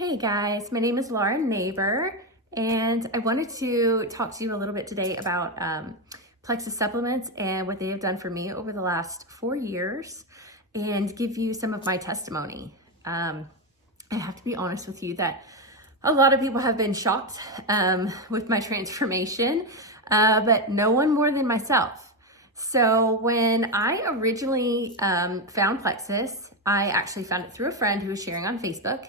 Hey guys, my name is Laura Neighbor, and I wanted to talk to you a little bit today about Plexus supplements and what they have done for me over the last 4 years and give you some of my testimony. I have to be honest with you that a lot of people have been shocked with my transformation, but no one more than myself. So when I originally found Plexus, I actually found it through a friend who was sharing on Facebook.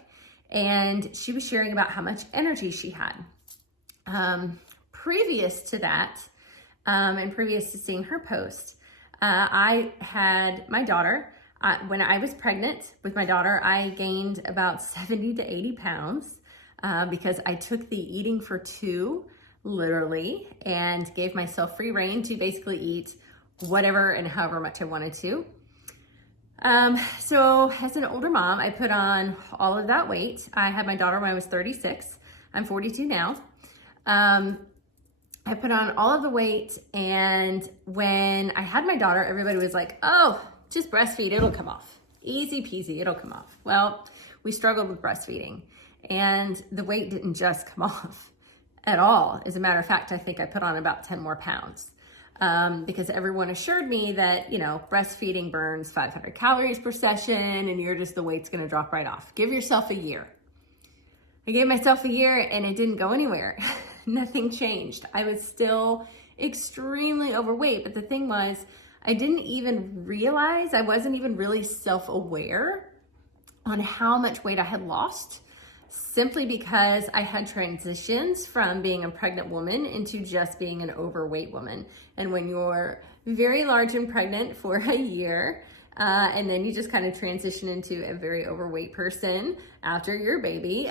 And she was sharing about how much energy she had. Previous to that, and previous to seeing her post, I had my daughter. When I was pregnant with my daughter, I gained about 70 to 80 pounds because I took the eating for two, literally, and gave myself free reign to basically eat whatever and however much I wanted to. So as an older mom, I put on all of that weight. I had my daughter when I was 36. I'm 42 now. I put on all of the weight, and when I had my daughter, everybody was like, oh, just breastfeed, it'll come off. Easy peasy, it'll come off. Well, we struggled with breastfeeding, and the weight didn't just come off at all. As a matter of fact, I think I put on about 10 more pounds. Because everyone assured me that, breastfeeding burns 500 calories per session and the weight's going to drop right off. Give yourself a year. I gave myself a year and it didn't go anywhere. Nothing changed. I was still extremely overweight. But the thing was, I didn't even realize, I wasn't even really self-aware on how much weight I had lost, simply because I had transitions from being a pregnant woman into just being an overweight woman. And when you're very large and pregnant for a year, and then you just kind of transition into a very overweight person after your baby,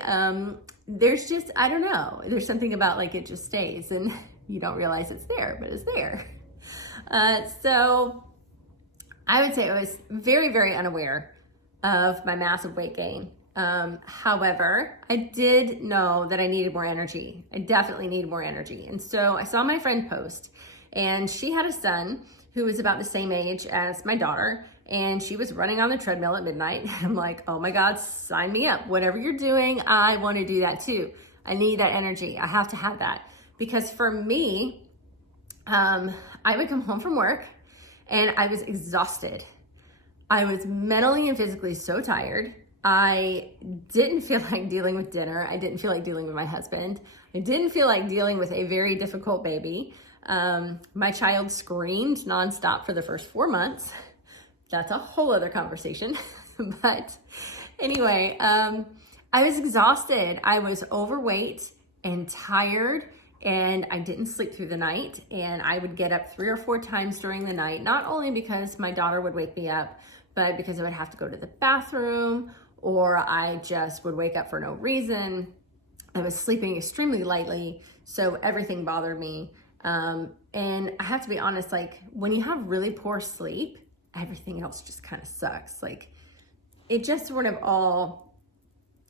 there's just, I don't know, there's something about like it just stays and you don't realize it's there, but it's there. So I would say I was very, very unaware of my massive weight gain. However, I did know that I needed more energy. I definitely needed more energy. And so I saw my friend post, and she had a son who was about the same age as my daughter, and she was running on the treadmill at midnight. I'm like, oh my God, sign me up. Whatever you're doing, I want to do that too. I need that energy. I have to have that. Because for me, I would come home from work and I was exhausted. I was mentally and physically so tired. I didn't feel like dealing with dinner. I didn't feel like dealing with my husband. I didn't feel like dealing with a very difficult baby. My child screamed nonstop for the first 4 months. That's a whole other conversation. But anyway, I was exhausted. I was overweight and tired, and I didn't sleep through the night. And I would get up 3 or 4 times during the night, not only because my daughter would wake me up, but because I would have to go to the bathroom, or I just would wake up for no reason. I was sleeping extremely lightly, so everything bothered me. And I have to be honest, like when you have really poor sleep, everything else just kind of sucks. Like it just sort of all,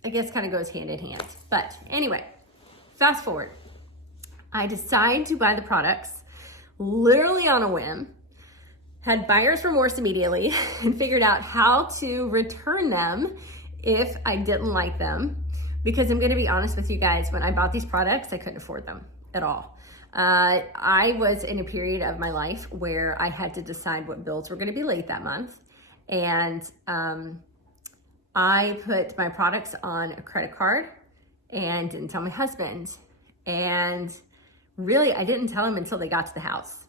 I guess, kind of goes hand in hand. But anyway, fast forward. I decide to buy the products literally on a whim, had buyer's remorse immediately, and figured out how to return them if I didn't like them. Because I'm going to be honest with you guys, when I bought these products, I couldn't afford them at all. I was in a period of my life where I had to decide what bills were going to be late that month. And I put my products on a credit card and didn't tell my husband. And really, I didn't tell him until they got to the house.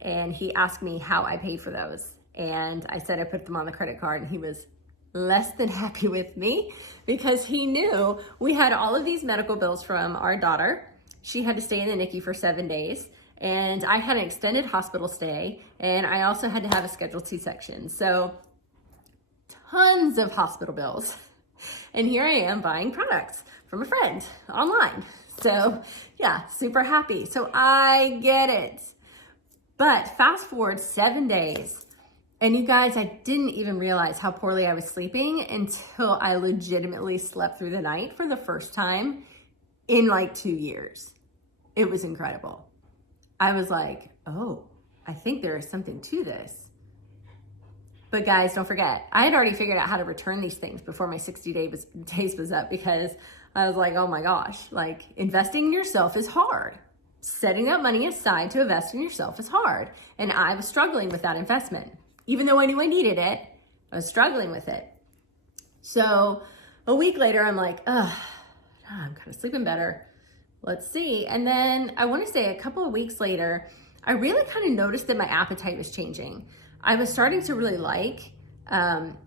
And he asked me how I paid for those. And I said I put them on the credit card, and he was less than happy with me because he knew we had all of these medical bills from our daughter. She had to stay in the NICU for 7 days, and I had an extended hospital stay, and I also had to have a scheduled C-section. So tons of hospital bills. And here I am buying products from a friend online. So yeah, super happy. So I get it. But fast forward 7 days, and you guys, I didn't even realize how poorly I was sleeping until I legitimately slept through the night for the first time in like 2 years. It was incredible. I was like, oh, I think there is something to this. But guys, don't forget, I had already figured out how to return these things before my 60 days was up, because I was like, oh my gosh, like investing in yourself is hard. Setting up money aside to invest in yourself is hard. And I was struggling with that investment. Even though I knew I needed it, I was struggling with it. So a week later, I'm like, I'm kind of sleeping better. Let's see. And then I want to say a couple of weeks later, I really kind of noticed that my appetite was changing. I was starting to really like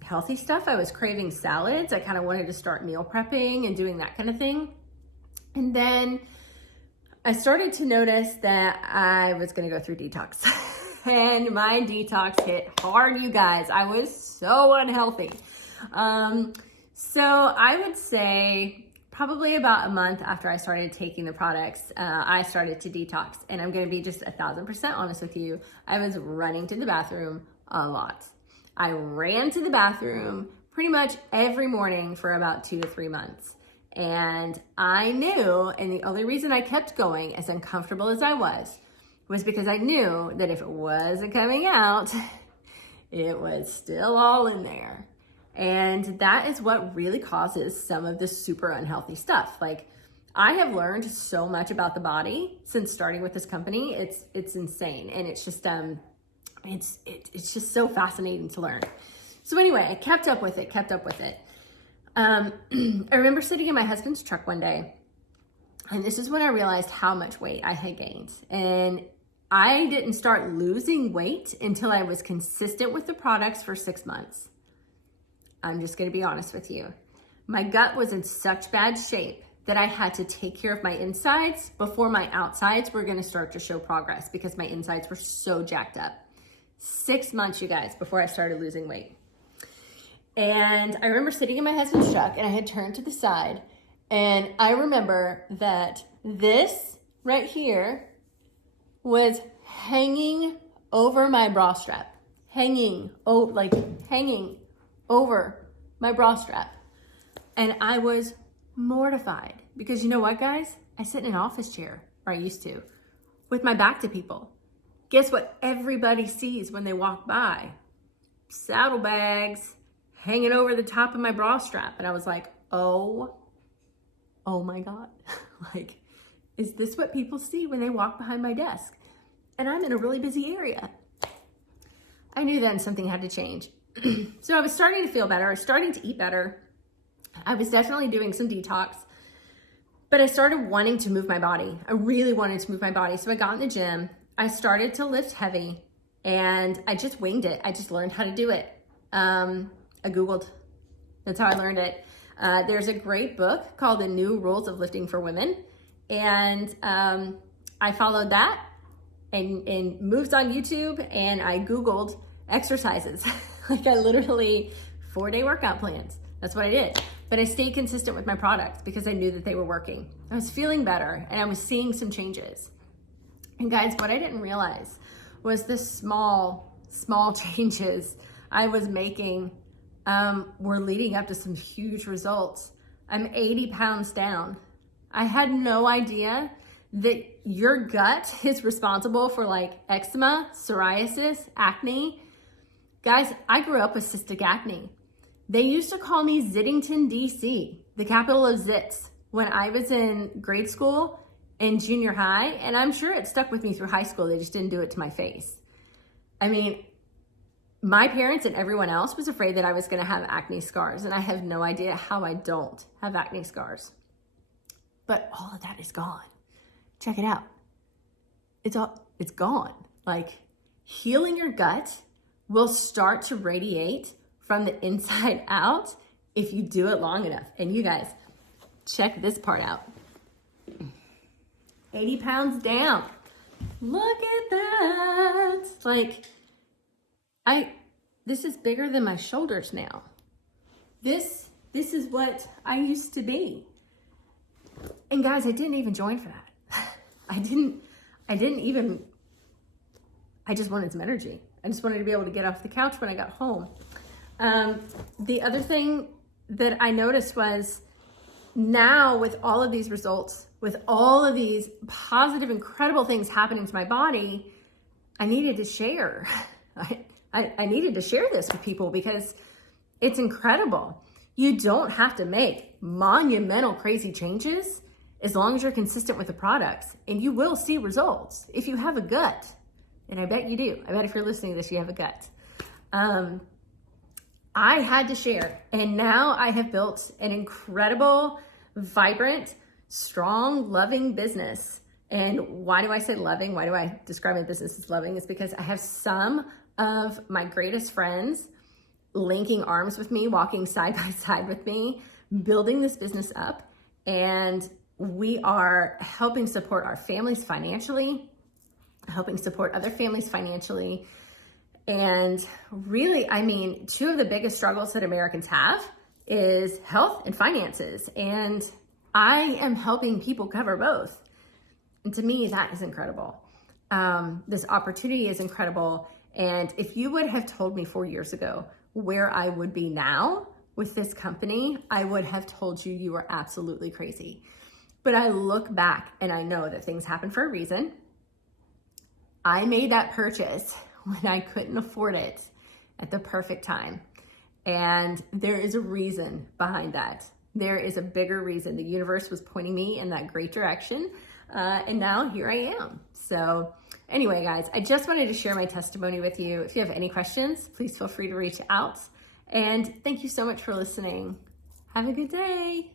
healthy stuff. I was craving salads. I kind of wanted to start meal prepping and doing that kind of thing. And then I started to notice that I was going to go through detox. And my detox hit hard, you guys. I was so unhealthy. So I would say probably about a month after I started taking the products, I started to detox. And I'm going to be just 1,000% honest with you. I was running to the bathroom a lot. I ran to the bathroom pretty much every morning for about 2 to 3 months. And I knew, and the only reason I kept going, as uncomfortable as I was because I knew that if it wasn't coming out, it was still all in there. And that is what really causes some of this super unhealthy stuff. Like, I have learned so much about the body since starting with this company. It's insane. And it's just, it's just so fascinating to learn. So anyway, I kept up with it. I remember sitting in my husband's truck one day, and this is when I realized how much weight I had gained. And I didn't start losing weight until I was consistent with the products for 6 months. I'm just going to be honest with you. My gut was in such bad shape that I had to take care of my insides before my outsides were going to start to show progress, because my insides were so jacked up. 6 months, you guys, before I started losing weight. And I remember sitting in my husband's truck, and I had turned to the side, and I remember that this right here was hanging over my bra strap, hanging over my bra strap. And I was mortified, because you know what, guys? I sit in an office chair, or I used to, with my back to people. Guess what everybody sees when they walk by? Saddlebags hanging over the top of my bra strap. And I was like, oh my God. Like, is this what people see when they walk behind my desk? And I'm in a really busy area. I knew then something had to change. So I was starting to feel better. I was starting to eat better. I was definitely doing some detox, but I started wanting to move my body. I really wanted to move my body. So I got in the gym. I started to lift heavy, and I just winged it. I just learned how to do it. I Googled. That's how I learned it. There's a great book called The New Rules of Lifting for Women. And I followed that and moved on YouTube, and I Googled exercises. Like, I literally 4-day workout plans. That's what I did. But I stayed consistent with my products because I knew that they were working. I was feeling better, and I was seeing some changes. And guys, what I didn't realize was the small changes I was making were leading up to some huge results. I'm 80 pounds down. I had no idea that your gut is responsible for like eczema, psoriasis, acne. Guys, I grew up with cystic acne. They used to call me Ziddington, DC, the capital of zits, when I was in grade school and junior high, and I'm sure it stuck with me through high school. They just didn't do it to my face. I mean, my parents and everyone else was afraid that I was gonna have acne scars, and I have no idea how I don't have acne scars. But all of that is gone. Check it out. It's gone. Like, healing your gut will start to radiate from the inside out if you do it long enough. And you guys, check this part out. 80 pounds down. Look at that. Like, this is bigger than my shoulders now. This is what I used to be. And guys, I didn't even join for that. I just wanted some energy. I just wanted to be able to get off the couch when I got home. The other thing that I noticed was, now with all of these results, with all of these positive, incredible things happening to my body, I needed to share. I needed to share this with people because it's incredible. You don't have to make monumental crazy changes as long as you're consistent with the products, and you will see results if you have a gut. And I bet you do. I bet if you're listening to this, you have a gut. I had to share, and now I have built an incredible, vibrant, strong, loving business. And why do I say loving? Why do I describe my business as loving? It's because I have some of my greatest friends linking arms with me, walking side by side with me, building this business up. And we are helping support our families financially, helping support other families financially. And really, I mean, two of the biggest struggles that Americans have is health and finances. And I am helping people cover both. And to me, that is incredible. This opportunity is incredible. And if you would have told me 4 years ago where I would be now with this company, I would have told you you were absolutely crazy. But I look back and I know that things happen for a reason. I made that purchase when I couldn't afford it at the perfect time. And there is a reason behind that. There is a bigger reason. The universe was pointing me in that great direction. And now here I am. So anyway, guys, I just wanted to share my testimony with you. If you have any questions, please feel free to reach out. And thank you so much for listening. Have a good day.